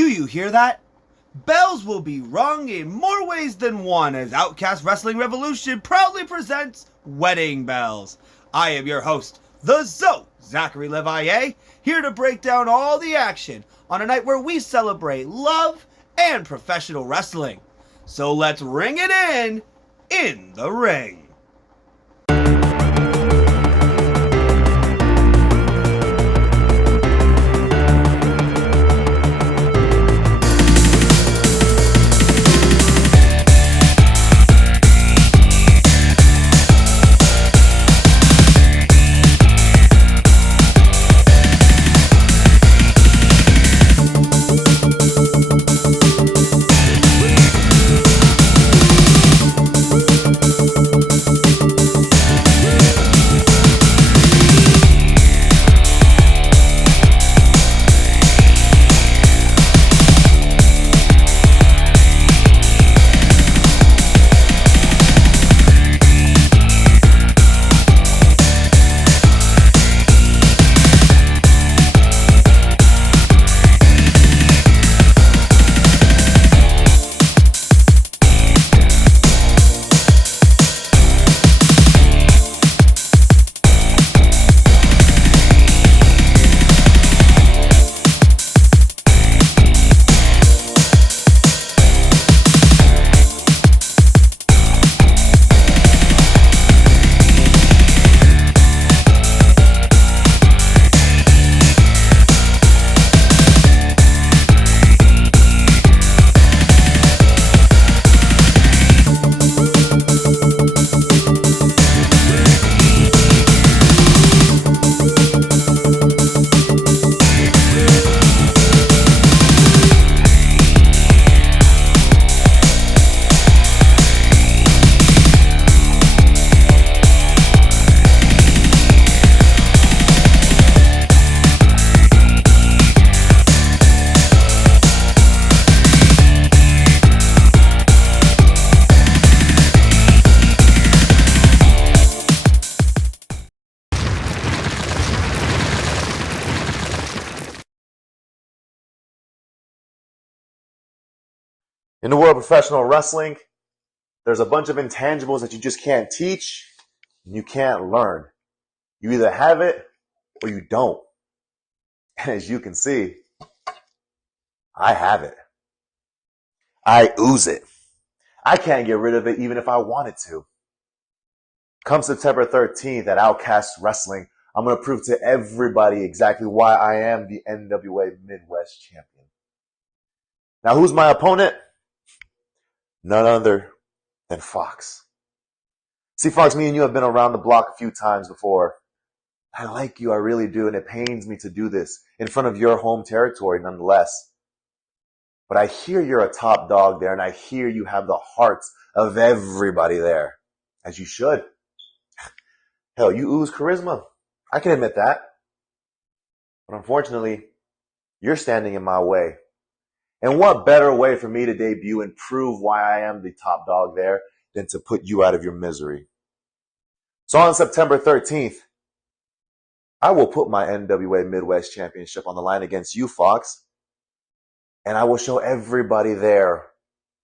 Do you hear that? Bells will be rung in more ways than one as Outcast Wrestling Revolution proudly presents Wedding Bells. I am your host, the Zoe, Zachary Levaye, here to break down all the action on a night where we celebrate love and professional wrestling. So let's ring it in the ring. In the world of professional wrestling, there's a bunch of intangibles that you just can't teach and you can't learn. You either have it or you don't. And as you can see, I have it. I ooze it. I can't get rid of it even if I wanted to. Come September 13th at Outcast Wrestling, I'm going to prove to everybody exactly why I am the NWA Midwest champion. Now, who's my opponent? None other than Fox. See, Fox, me and you have been around the block a few times before. I like you, I really do, and it pains me to do this in front of your home territory nonetheless. But I hear you're a top dog there, and I hear you have the hearts of everybody there, as you should. Hell, you ooze charisma. I can admit that. But unfortunately, you're standing in my way. And what better way for me to debut and prove why I am the top dog there than to put you out of your misery? So on September 13th, I will put my NWA Midwest Championship on the line against you, Fox. And I will show everybody there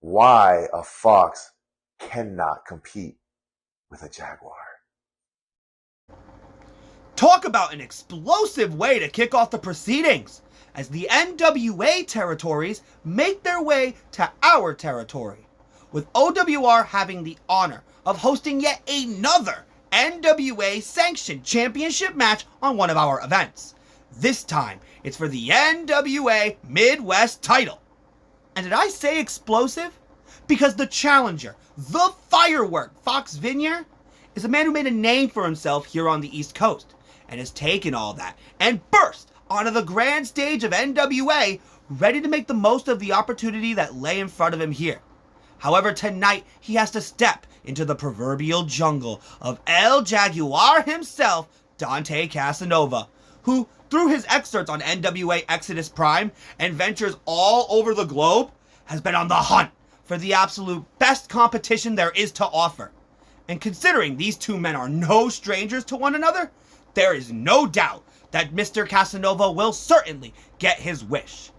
why a Fox cannot compete with a Jaguar. Talk about an explosive way to kick off the proceedings, as the NWA territories make their way to our territory, with OWR having the honor of hosting yet another NWA sanctioned championship match on one of our events. This time, it's for the NWA Midwest title. And did I say explosive? Because the challenger, the Firework Foxx Vinyer, is a man who made a name for himself here on the East Coast, and has taken all that and burst onto the grand stage of NWA, ready to make the most of the opportunity that lay in front of him here. However, tonight he has to step into the proverbial jungle of El Jaguar himself, Dante Cassanova, who, through his excerpts on NWA Exodus Prime and ventures all over the globe, has been on the hunt for the absolute best competition there is to offer. And considering these two men are no strangers to one another, there is no doubt that Mr. Casanova will certainly get his wish.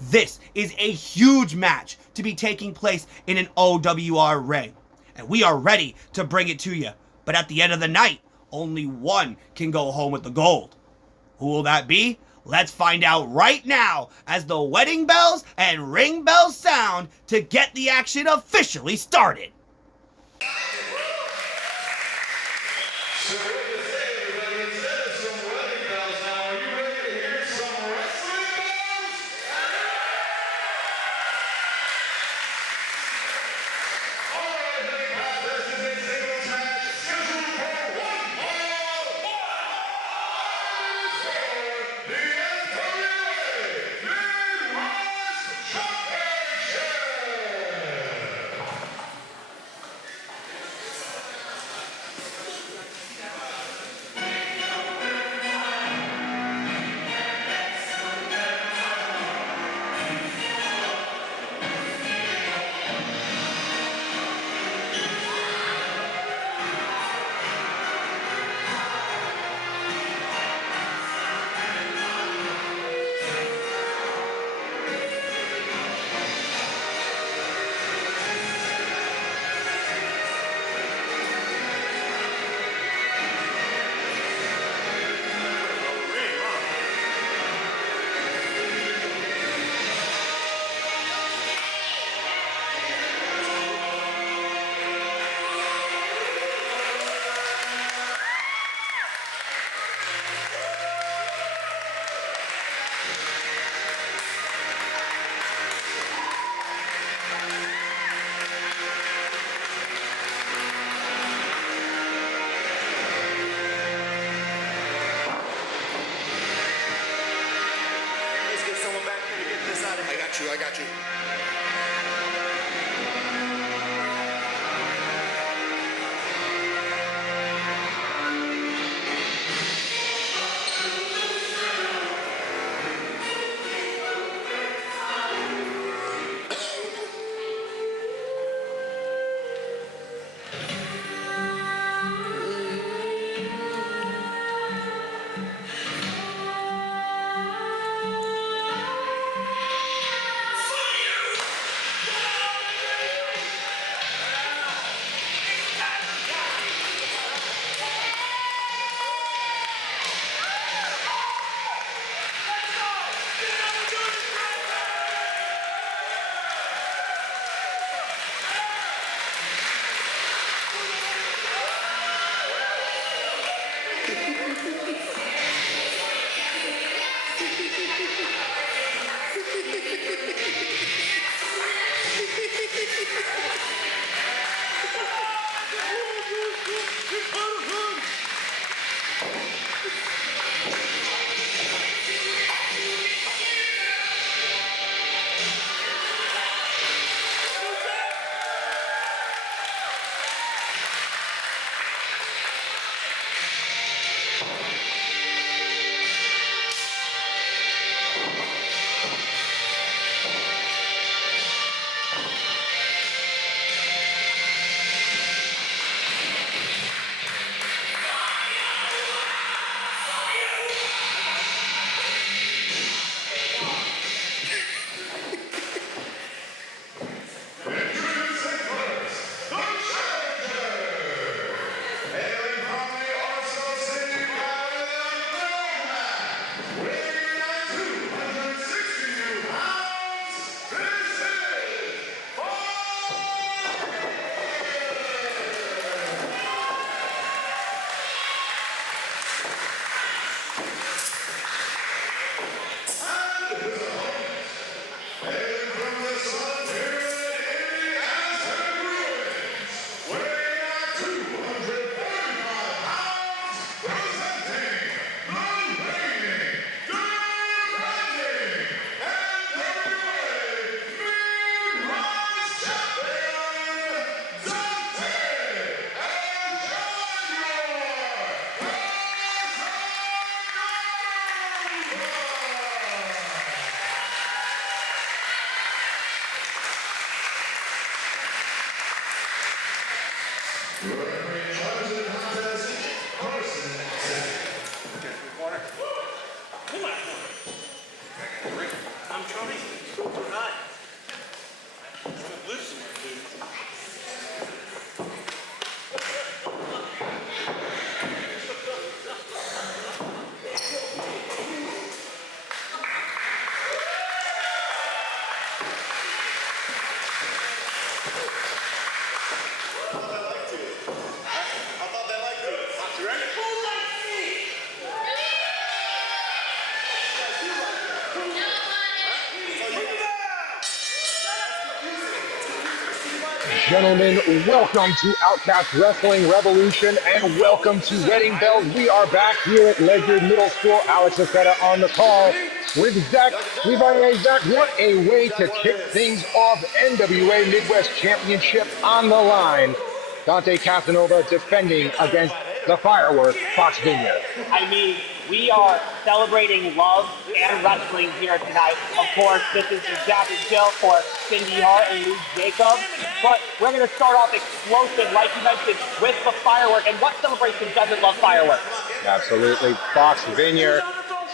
This is a huge match to be taking place in an OWR ring, and we are ready to bring it to you. But at the end of the night, only one can go home with the gold. Who will that be? Let's find out right now as the wedding bells and ring bells sound to get the action officially started. So what do you say, everybody? Instead of some wedding bells now, are you ready to hear some wrestling bells? All right, honey pop, this is a singles match scheduled for one fall. The NWA Midwest Championship. Let's get someone back here to get this out of here. I got you. gentlemen, welcome to Outcast Wrestling Revolution and welcome to Wedding Bells. We are back here at Ledyard Middle School. Alex Aceta on the call with Zach. Levi, Zach, what a way to kick things off. NWA Midwest Championship on the line. Dante Cassanova defending against the Firework Foxx Vinyer. I mean, we are celebrating love and wrestling here tonight. Of course, this is the Jack and Jill for Cindy Hart and Luke Jacobs. But we're going to start off explosive, like you mentioned, with the Firework. And what celebration doesn't love fireworks? Absolutely. Foxx Vinyer,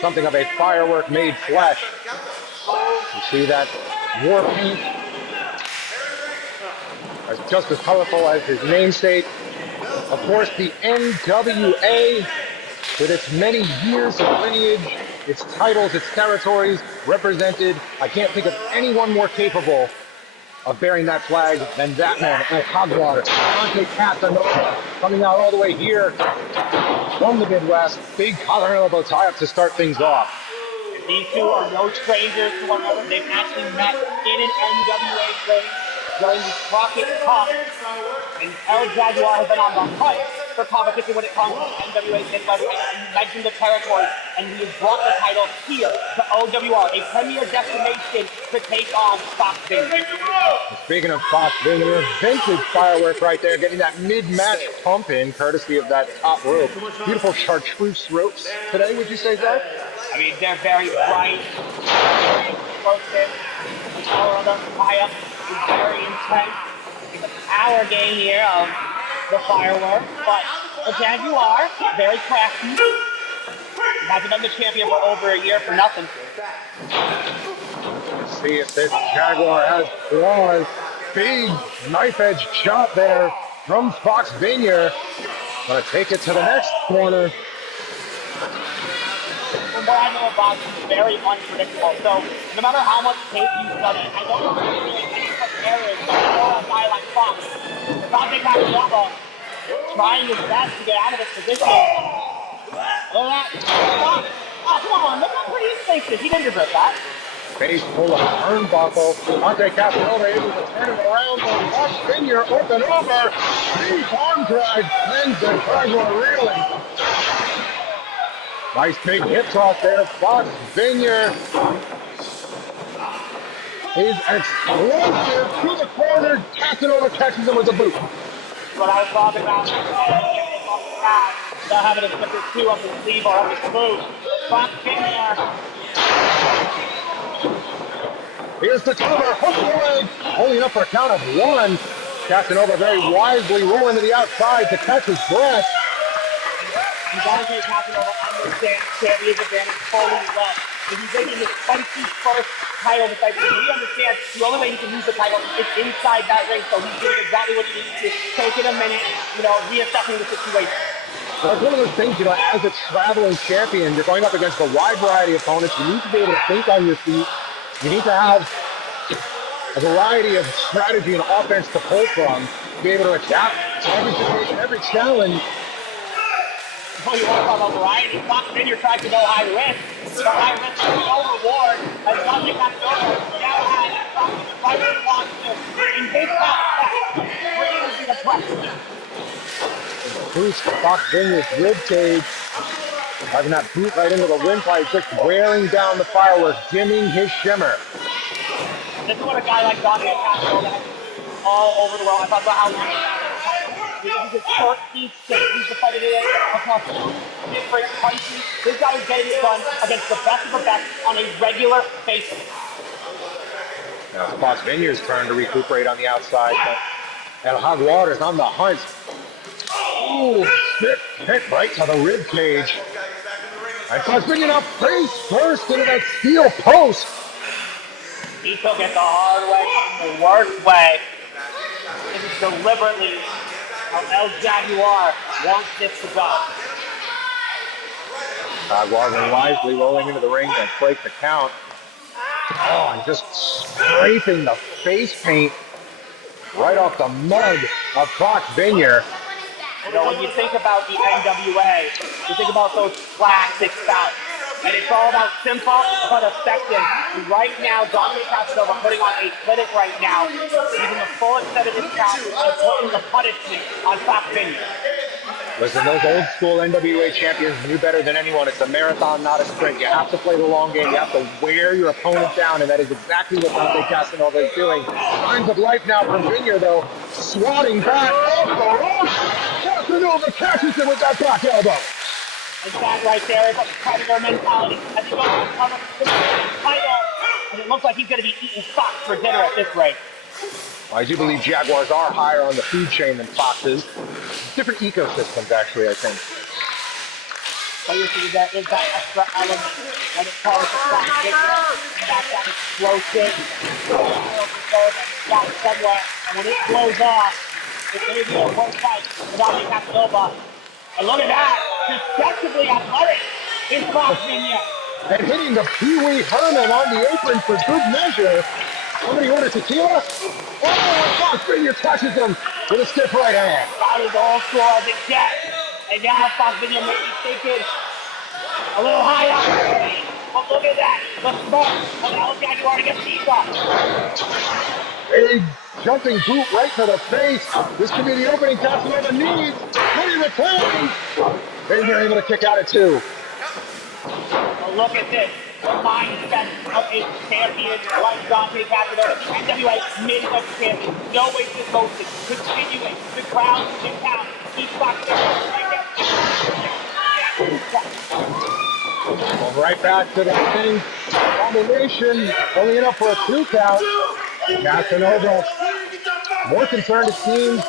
something of a firework made flesh. You see that war paint, just as colorful as his namesake. Of course, the NWA, with its many years of lineage, its titles, its territories, represented. I can't think of anyone more capable of bearing that flag than that man, Jaguar Dante Cassanova, coming out all the way here from the Midwest. Big collar elbow tie up to start things off. These two are no strangers to one another. They've actually met in an NWA ring during the Crockett Cup. And El Jaguar has been on the hunt for competition when it comes to NWA Midwest. And you mentioned the territory, and he has brought the title here to OWR, a premier destination to take on Foxx Vinyer. Speaking of Foxx Vinyer, vintage firework right there, getting that mid-match pump in, courtesy of that top rope. Beautiful chartreuse ropes today, would you say, Zach? I mean, they're very bright, very explosive. The color on the tie-up is very intense. The power game here of the Firework, but the Jaguar, very crafty. He hasn't been the champion for over a year for nothing. See if this Jaguar has claws. Big knife edge chop there from Foxx Vinyer. Gonna take it to the next corner. From what I know about him, he's very unpredictable. So no matter how much tape you study, I don't know if there's really any such errors for a guy like Foxx. Dante Cassanova trying his best to get out of this position. Look at that. Oh, come on, look how pretty he thinks it. He didn't deserve that. Face full of turnbuckle. Dante Cassanova able to turn it around. Foxx Vinyer open over. Big arm drag sends the Jaguar reeling. Nice big hip toss there. Foxx Vinyer is explosive to the corner. Cassanova catches him with the boot. What I was talking about, not having a slipper two up his sleeve or up his boot. Foxx Vinyer. Here's the cover, hook leg, only up for a count of one. Casanova very wisely rolling to the outside to catch his breath. And Dante Cassanova understands champion's advantage fully well. If he's making his 21st title defense, he understands the only way he can lose the title is inside that ring. So he's doing exactly what he needs to, taking a minute, reassessing the situation. Well, it's one of those things, as a traveling champion, you're going up against a wide variety of opponents. You need to be able to think on your feet. You need to have a variety of strategy and offense to pull from, to be able to adapt to every situation, every challenge. Oh, you want to talk about variety? Foxx Vinyer tried to go high risk. So high risk is no reward. As Dante Cassanova now has right response in his top bringing the press. Boost Foxx Vinyer's rib cage. Having that boot right into the windpipe, just wearing down the Firework, dimming his shimmer. This is what a guy like Dante Cassanova has all over the world. I talked about how long he's a short, he's the fighter today across two different countries. This guy is getting it done against the best of the best on a regular basis. Now it's Foxx Vinyer's turn to recuperate on the outside, but El Jaguar is on the hunt. Ooh, stiff kick right to the rib cage. And Foxx Vinyer now face first into that steel post. He took it the hard way, the worst way. This is deliberately how El Jaguar wants this to go. Jaguar wisely rolling into the ring and break the count. Oh, and just scraping the face paint right off the mug of Foxx Vinyer. When you think about the NWA, you think about those classic bouts. And it's all about simple but effective. And right now, Dante Cassanova putting on a clinic right now, using the full extent of his talent and putting the punishment on Foxx Vinyer. Listen, those old school NWA champions knew better than anyone. It's a marathon, not a sprint. You have to play the long game. You have to wear your opponent down, and that is exactly what Dante Cassanova is doing. Signs of life now from Vinyer, though, swatting back off the rope. Cassanova catches it with that back elbow. And that right there is a predator mentality as he goes to cover the title. And it looks like he's going to be eating Foxx for dinner at this rate. I do believe Jaguars are higher on the food chain than Foxes. Different ecosystems, actually, I think. But you see, there is that extra element when it comes to Foxx Vinyer. That's that explosive. Got somewhere. And when it blows off, it may be a close fight for Dante Cassanova. And look at that. Deceptively athletic in Foxx Vinyer. And hitting the Pee Wee Herman on the apron for good measure. Somebody order tequila? Oh, Foxx Vinyer catches him with a stiff right hand. That is old school as it gets. And now Foxx Vinyer may be thinking a little high on the screen. But look at that. The smoke of El Jaguar against Pizza. A jumping boot right to the face. This could be the opening Cassanova needs. When he retains. Vinyer able to kick out at 2. But look at this. The mindset of a champion like Dante Cassanova. NWA Midwest champion. No wasted motion. Continuing the crowd in town. Keep Foxx Well, right back to the same combination. Only enough for a 2 count. Cassanova more concerned, it seems,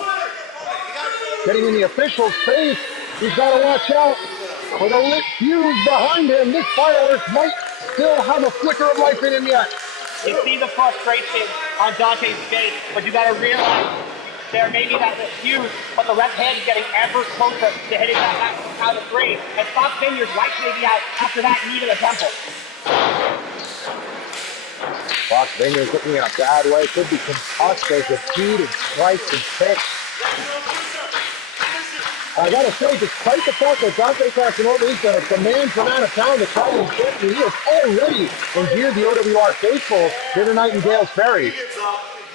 getting in the official's face. He's got to watch out for the lit fuse behind him. This firework might still have a flicker of life in him yet. You see the frustration on Dante's face, but you got to realize there may be that fuse, but the left hand is getting ever closer to hitting that count of 3. And Foxx Vinyer's lights may be out after that knee to the temple. Foxx Vinyer looking in a bad way. Could be concussed as the feet and strikes and kicks. I gotta say, despite the fact that Dante Cassanova is a command from out of town to try and get me, he has already endeared the OWR faithful to the Nightingale's Ferry.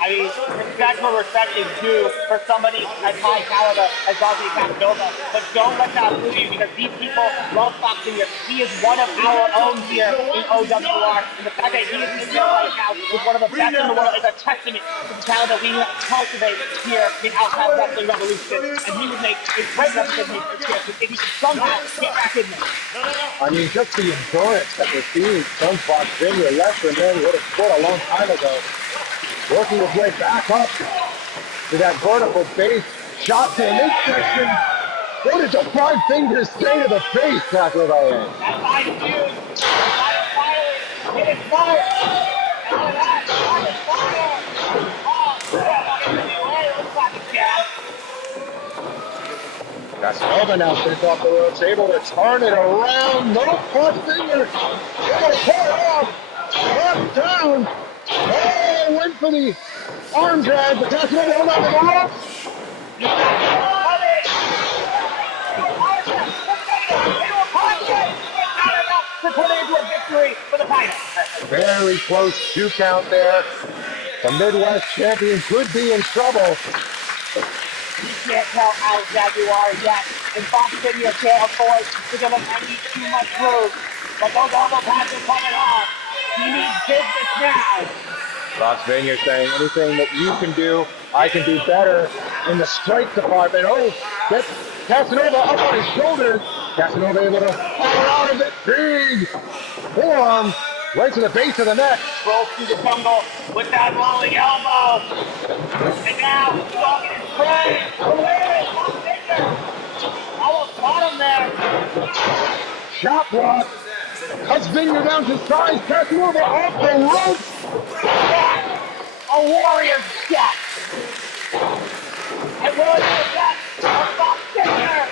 I mean, respect where respect is due for somebody as high caliber as Dante Cassanova. But don't let that fool you, because these people love Foxx Vinyer. He is one of our own here in OWR. And the fact that he is in there right now with one of the best in the world is a testament to the talent that we cultivate here in Outcast Wrestling Revolution. And he would make a great representation for champion if he could somehow get back in there. I mean, just the endurance that we're seeing from Foxx Vinyer, less than he would have scored a long time ago. Working his way back up to that vertical base. Shot to the midsection. What did the 5 fingers say to the face, Cassanova? That's high fuse. Fire. It is fire. And look at that. Fire. Oh, looks like a gas. Cassanova now sits off the ropes, able to turn it around. No Foxx Vinyer. Able to pull it off. Up, down. Oh, went for the arm drag, but Cassanova held on to the ropes. To put into a victory for the title. Very close 2 count there. The Midwest champion could be in trouble. You can't tell Al Jaguar yet, and Foxx Vinyer can't afford to give him any too much room. But those elbow pads are coming off. He needs business now. Foxx Vinyer saying anything that you can do, I can do better in the strike department. Oh, gets Cassanova up on his shoulders. Cassanova able to power out of it. Big forearm right to the base of the neck. Rolls through the jungle with that rolling elbow. And now, walking his prey. Foxx Vinyer. Almost got him there. Shot block. Cuts Vinyer down to size. Cassanova off the ropes. A warrior's death. And warrior's death of Foxx Vinyer.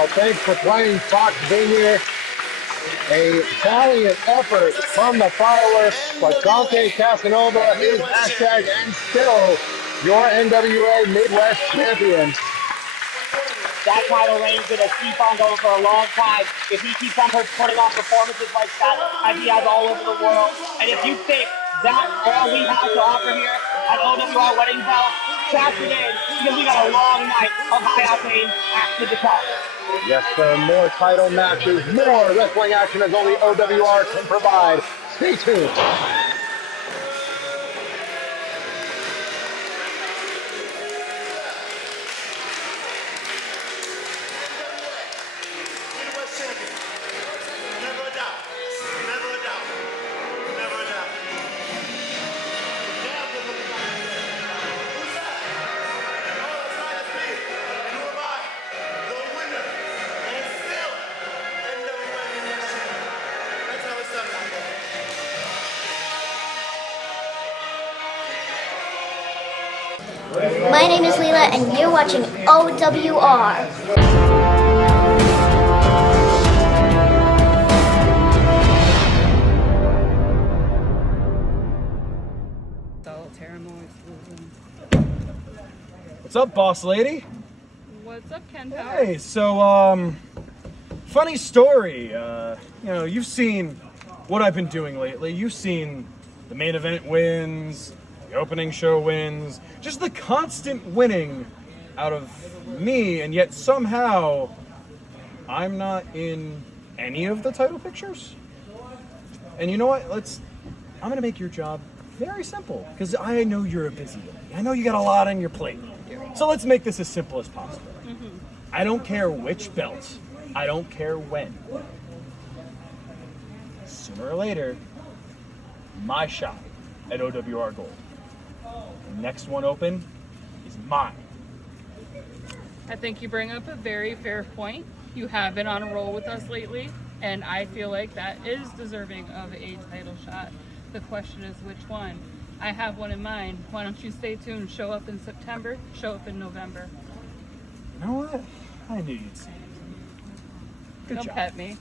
Well, thanks for playing Foxx Vinyer. A valiant effort from the Fireworks, but Dante Cassanova is hashtag and still your NWA Midwest champion. That title reign is going to keep on going for a long time if he keeps on putting on performances like that as he has all over the world. And if you think that's all we have to offer here at OWR Wedding Bell, cash it in because we got a long night of high octane action to come. Yes, sir. More title matches, more wrestling action as only OWR can provide. Stay tuned. Midwest champion. Never a doubt. Never a doubt. Never a doubt. Damn good looking guy. Who's that? Oh, that's right, that's me. And who am I? The winner. And still NWA Midwest champion. That's how it's done now, brother. My name is Leela, and you're watching OWR. What's up, boss lady? What's up, Ken Power? Hey, so, funny story. You've seen what I've been doing lately. You've seen the main event wins, the opening show wins, just the constant winning out of me, and yet somehow I'm not in any of the title pictures. And you know what? I'm gonna make your job very simple, because I know you're a busy lady. I know you got a lot on your plate. So let's make this as simple as possible. I don't care which belt. I don't care when. Sooner or later, my shot at OWR Gold. The next one open is mine. I think you bring up a very fair point. You have been on a roll with us lately, and I feel like that is deserving of a title shot. The question is which one? I have one in mind. Why don't you stay tuned? Show up in September, show up in November. You know what? I knew you'd say it. Good Don't job. pet me.